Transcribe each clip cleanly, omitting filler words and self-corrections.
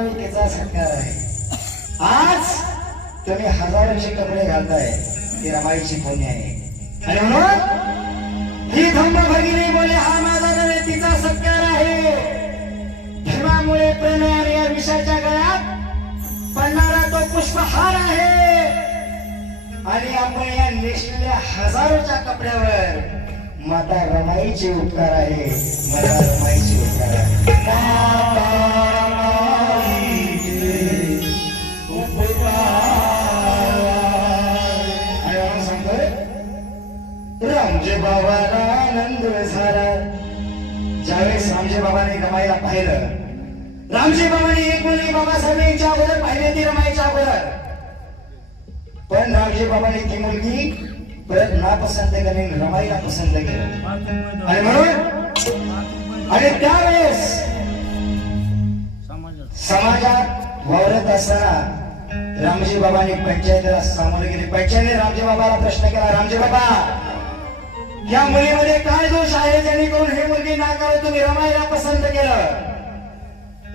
नव्हे तिचा सत्कार आहे. आज तुम्ही हजारोचे कपडे घालताय ती रमाईची पुण्य आहे. आणि म्हणून ही धम्म भगिनी बोले हा माझा नव्हे तिचा सत्कार आहे. धर्मामुळे प्रेम आणि या विषयाच्या गळ्यात पडणारा तो पुष्पहार आहे. आणि आपण या नेसलेल्या हजारोच्या कपड्यावर माता रमाईचे उपकार आहे. माता रमाईचे उपकार आहे. रामजी बाबाला आनंद झाला. ज्यावेळेस रामजी बाबाने रमाईला पाहिलं, रामजी बाबाने एक मुलगी बाबासाहेबांच्या अगोदर पाहिली ती रमाईच्या अगोदर. पण रामजी बाबाने ती मुलगी परत नापसंत केली, रमाईला पसंत केलं. आणि म्हणून आणि त्यावेळेस समाजात वावरत असताना रामजी बाबांनी पंचायतीला सामोरे गेले. पंचायतीने रामजी बाबाला प्रश्न केला, रामजी बाबा या मुलीमध्ये काय दोष आहे जेणेकरून ही मुलगी नाकावर तुम्ही रमाईला पसंत केलं.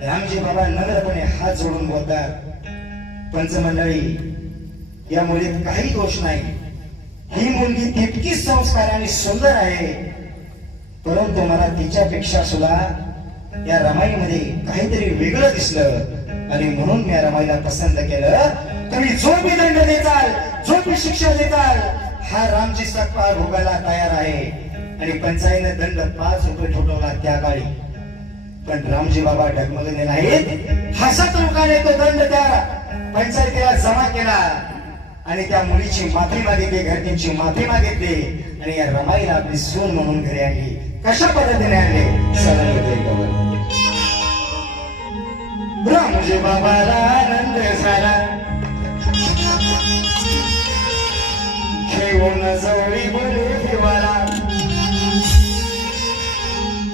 रामजी बाबा नम्रपणे हात जोडून बोलतात, पंचमंडळी या मुलीत काही दोष नाही. ही मुलगी तितकीच संस्कार आणि सुंदर आहे, परंतु मला तिच्यापेक्षा सुद्धा या रमाईमध्ये काहीतरी वेगळं दिसलं आणि म्हणून मी रमाईला पसंत केलं. तुम्ही जो मी दंड देताल, जो मी शिक्षा देताल, हा रामजी सकपाळ भोगायला तयार आहे. आणि पंचायतीने दंड 5 रुपये ठोठवला त्या काळी. पण रामजी बाबा डगमगले नाहीत. हसत लोकांनी तो दंड त्या पंचायतीला जमा केला आणि त्या मुलीची माफी मागितली, घरच्यांची माफी मागितली आणि या रमाईला आपली सून म्हणून घरी आणली. कशा पद्धतीने आणले? रामजी बाबाला आनंद झाला. घेऊन जवळी बोले देवाला.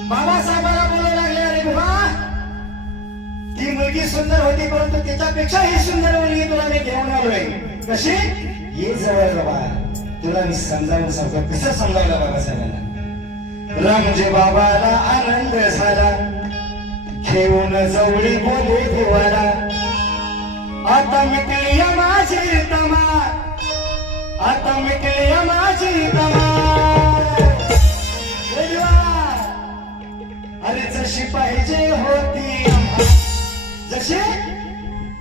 बाबासाहेबाला बोलू लागले, अरे बाबा ती मुलगी सुंदर होती, परंतु तिच्यापेक्षा ही सुंदर मुलगी तुला मी घेऊन आलोय. कशी? ये जवळ बाबा, तुला मी समजावून सांगतो. कसं समजावलं बाबासाहेबांना? रामजी बाबाला आनंद झाला. घेऊन जवळी बोले देवाला. आता मिटली माझी तमा, आता मिटली माझी तमा. अरे जशी पाहिजे होती आम्हा,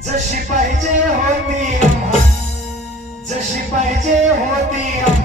जशी पाहिजे होती आम्हा, जशी पाहिजे होती आम्हा.